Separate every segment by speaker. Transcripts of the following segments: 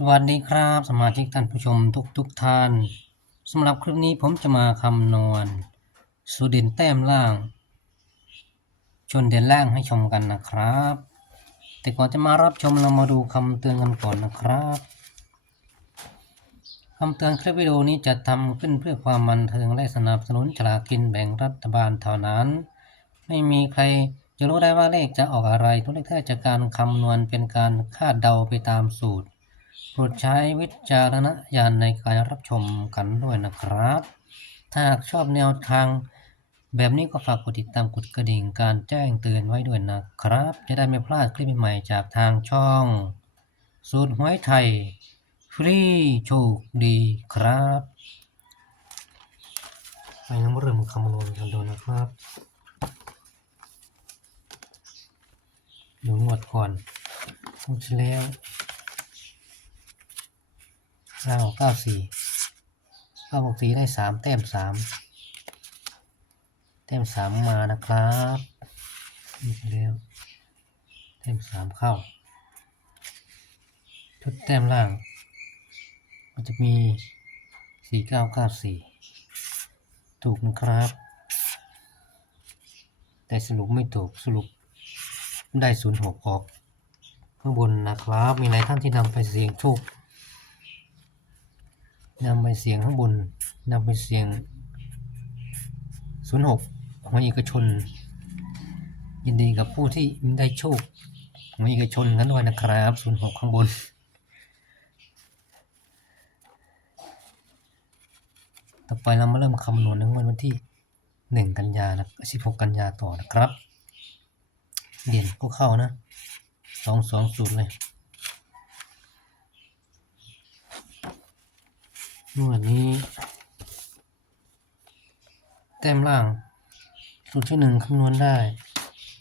Speaker 1: สวัสดีครับ สมาชิกท่านผู้ชมทุกทุกท่านสำหรับคลิปนี้ผมจะมาคำนวณสูตรเด่นแต้มล่าง ชนเด่นล่างให้ชมกันนะครับ แต่ก่อนจะมารับชมเรามาดูคำเตือนกันก่อนนะครับคำเตือนคลิปวิดีโอนี้จะทำขึ้นเพื่อความบันเทิงและสนับสนุนฉลากกินแบ่งรัฐบาลเท่านั้น ไม่มีใครจะรู้ได้ว่าเลขจะออกอะไรทุกเลขแท้จากการคำนวณเป็นการคาดเดาไปตามสูตร โปรดใช้วิจารณญาณในการรับชมกันด้วยนะครับ ถ้าหากชอบแนวทางแบบนี้ก็ฝากกดติดตามกดกระดิ่งการแจ้งเตือนไว้ด้วยนะครับ จะได้ไม่พลาดคลิปใหม่ๆจากทางช่อง สูตรหวยไทย ฟรีโชคดีครับไปน้ำเริ่มคำนวณกันดูนะครับ ดูงวดก่อนงวดที่แล้ว เก้าเก้าสี่เก้าหกสี่ได้สามแต้มสามแต้มสามมานะครับนี่แล้วแต้มสามเข้า ชุดแต้มล่าง มันจะมีสี่เก้าเก้าสี่ถูกนะครับ แต่สรุปไม่ถูกสรุปได้ศูนย์หกออก ข้างบนนะครับ มีหลายท่านที่นำไปเสี่ยงโชค นำไปเสียงข้างบนนำไปเสียง06ของเอกชน ยินดีกับผู้ที่ได้โชคของเอกชนกันด้วยนะครับ06ข้างบนต่อไปเรามาเริ่มคำนวณในวันที่1กันยานะ16กันยาต่อนะครับ เด่นก็เข้านะ2 2 0เลย นวดนี้ แต้มล่าง สูตรที่หนึ่งคำนวณได้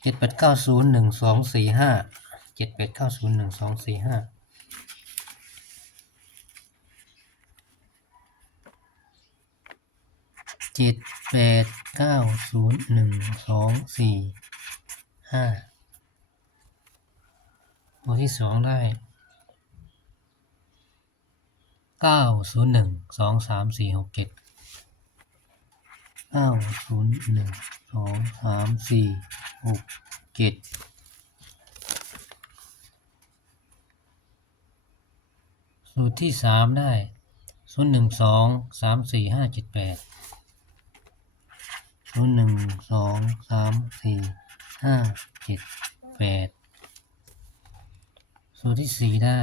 Speaker 1: เจ็ดแปดเก้าศูนย์หนึ่งสองสี่ห้าเจ็ดแปดเก้าศูนย์หนึ่งสองสี่ห้าเจ็ดแปดเก้าศูนย์หนึ่งสองสี่ห้าตัวที่สองได้ เก้าศูนย์หนึ่งสองสามสี่หกเจ็ดเก้าศูนย์หนึ่งสองสามสี่หกเจ็ดสูตรที่สามได้ศูนย์หนึ่งสองสามสี่ห้าเจ็ดแปดศูนย์หนึ่งสองสามสี่ห้าเจ็ดแปดสูตรที่สี่ได้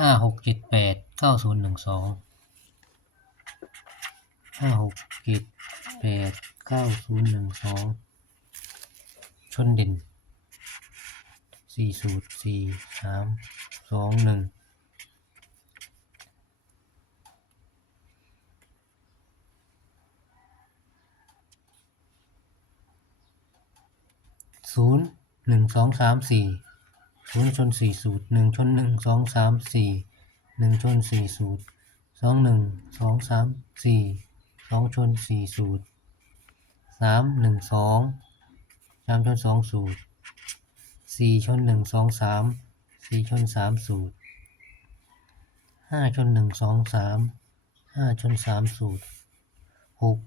Speaker 1: ห้าหกเจ็ดแปดเก้าศูนย์หนึ่งสองห้าหกเจ็ดแปดเก้าศูนย์หนึ่งสองชนเด่นสี่สูตรสี่สามสองหนึ่งศูนย์หนึ่งสองสามสี่ ศูนย์ชนสี่สูตรหนึ่งชนหนึ่งสองสามสี่หนึ่งชนสี่สูตรสองหนึ่งสองสามสี่สองชนสี่สูตรสามหนึ่งสองสามชนสองสูตรสี่ชนหนึ่งสองสามสี่ชนสามสูตรห้าชนหนึ่งสองสามห้าชนสามสูตรหก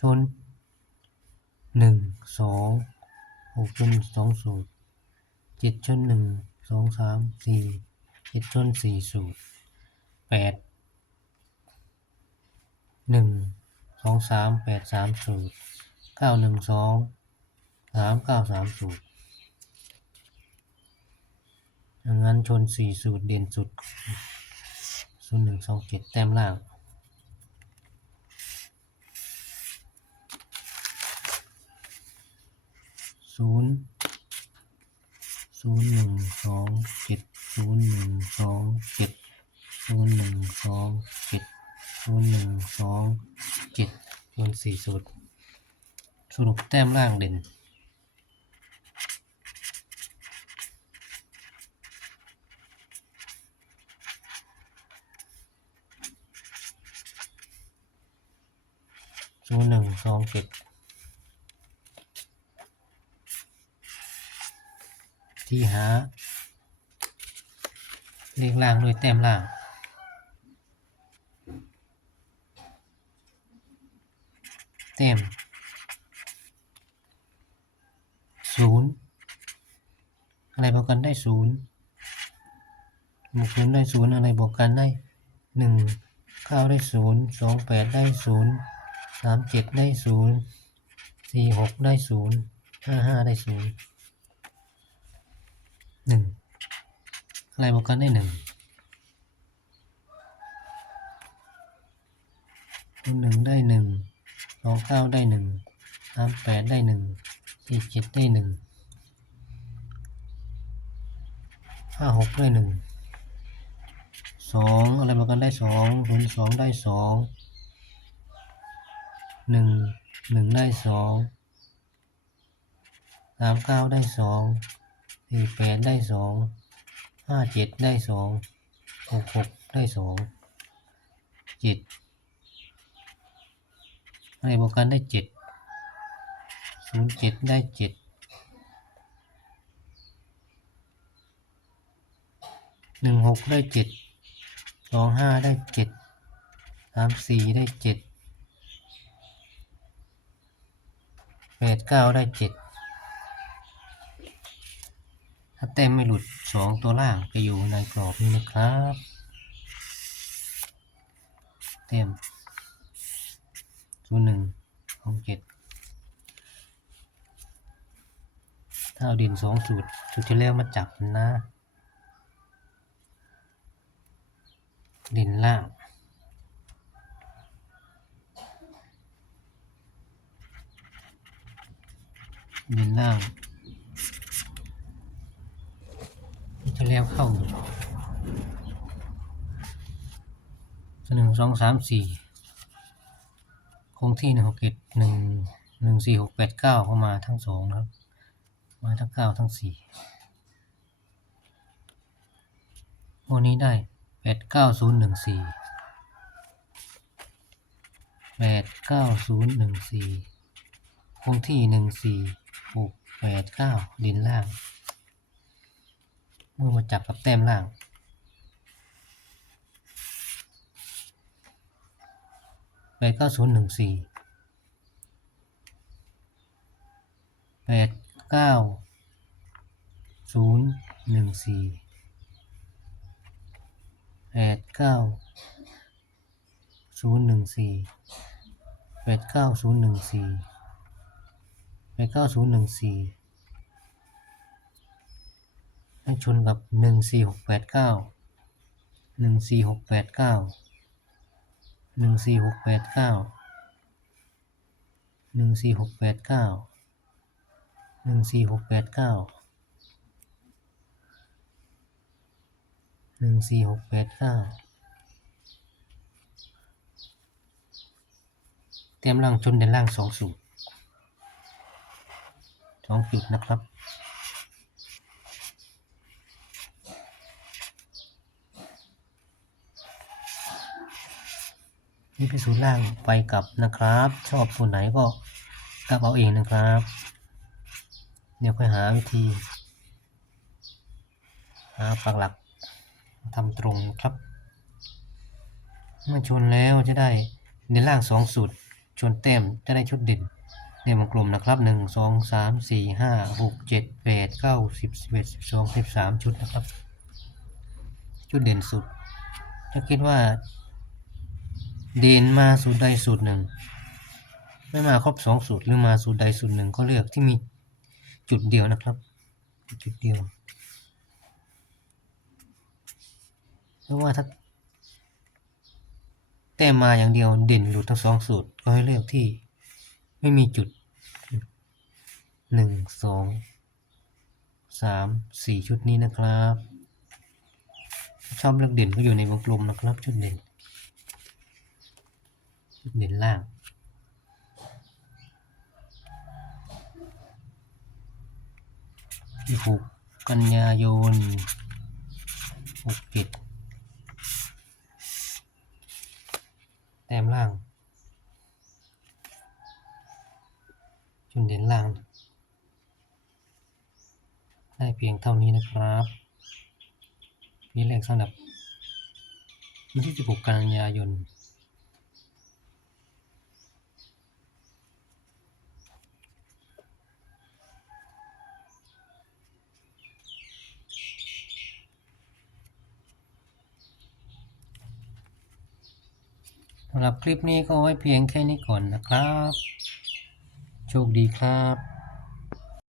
Speaker 1: ชนหนึ่งสองหกชนสองสูตร เจ็ดชนหนึ่งสองสามสี่เจ็ดชนสี่สูตรแปดหนึ่งสองสามแปดสามสูตรเก้าหนึ่งสองสามเก้าสามสูตรดังนั้นชนสี่สูตรเด่นสุดศูนย์หนึ่งสองเจ็ดแต้มล่างศูนย์ ศูนย์หนึ่งสองเจ็ดศูนย์หนึ่งสองเจ็ดศูนย์หนึ่งสองเจ็ดศูนย์หนึ่งสองเจ็ดคูณสี่สูตรสรุปแต้มล่างเด่นศูนย์หนึ่งสองเจ็ด ที่หา เลขล่างด้วยแต้มล่าง แต้มศูนย์อะไรบอกกันได้ศูนย์บวกศูนย์ได้ศูนย์อะไรบอกกันได้หนึ่งเก้าได้ศูนย์สองแปดได้ศูนย์สามเจ็ดได้ศูนย์สี่หกได้ศูนย์ห้าห้าได้ศูนย์ หนึ่งอะไรบอกกันได้หนึ่งหนึ่งได้หนึ่งสองเก้าได้หนึ่งสามแปดได้หนึ่งสี่เจ็ดได้หนึ่งห้าหกได้หนึ่งสองอะไรบอกกันได้สองศูนย์สองได้สองหนึ่งหนึ่งได้สองสามเก้าได้สอง สี่แปดได้สองห้าเจ็ดได้สองหกหกได้สองเจ็ดอะไรบอกกันได้เจ็ดศูนย์เจ็ดได้เจ็ดหนึ่งหกได้เจ็ดสองห้าได้เจ็ดสามสี่ได้เจ็ดแปดเก้าได้เจ็ด ถ้าแต้มไม่หลุดสองตัวล่างจะอยู่ในกรอบนี้นะครับแต้มศูนย์หนึ่งของเจ็ดถ้าเอาดินสองสูตรสูตรที่แล้วมาจับนะดินล่างดินล่าง จะเรียกเข้าหนึ่งสองสามสี่คงที่หนึ่งหกเจ็ดหนึ่งหนึ่งสี่หกแปดเก้าเข้ามาทั้งสองครับ มาทั้งเก้าทั้งสี่วันนี้ได้แปดเก้าศูนย์หนึ่งสี่แปดเก้าศูนย์หนึ่งสี่คงที่หนึ่งสี่หกแปดเก้าดินล่าง มือมาจับกับแต้มล่าง แปดเก้าศูนย์หนึ่งสี่แปดเก้าศูนย์หนึ่งสี่แปดเก้าศูนย์หนึ่งสี่แปดเก้าศูนย์หนึ่งสี่แปดเก้าศูนย์หนึ่งสี่ ให้ชนกับหนึ่งสี่หกแปดเก้าหนึ่งสี่หกแปดเก้าหนึ่งสี่หกแปดเก้าหนึ่งสี่หกแปดเก้าหนึ่งสี่หกแปดเก้าหนึ่งสี่หกแปดเก้าเตรียมล่างชนเด่นล่างสองสูตรสองจุดนะครับ นี่เป็นสูตรล่างไปกลับนะครับ ชอบสูตรไหนก็กลับเอาเองนะครับ เดี๋ยวค่อยหาวิธี หาปักหลักทำตรงครับ เมื่อชนแล้วจะได้ในล่างสองสูตรชนเต็มจะได้ชุดเด่นในวงกลมนะครับหนึ่งสองสามสี่ห้าหกเจ็ดแปดเก้าสิบสิบเอ็ดสิบสองสิบสามชุดนะครับ ชุดเด่นสุดถ้าคิดว่า เด่นมาสูตรใดสูตรหนึ่ง ไม่มาครบสองสูตรหรือมาสูตรใดสูตรหนึ่งก็เลือกที่มีจุดเดียวนะครับ จุดเดียวเพราะว่าถ้าแต้มมาอย่างเดียวเด่นหลุดทั้งสองสูตรก็ให้เลือกที่ไม่มีจุดหนึ่งสองสามสี่ชุดนี้นะครับ ชอบเลือกเด่นก็อยู่ในวงกลมนะครับ ชุดเด่น เด่นล่าง ที่หกกันยายนหกเจ็ดแต้มล่าง จุดเด่นล่าง ได้เพียงเท่านี้นะครับนี่เลขสำหรับวันที่ 16 กันยายน สำหรับคลิปนี้ก็ไว้เพียงแค่นี้ก่อนนะครับ โชคดีครับ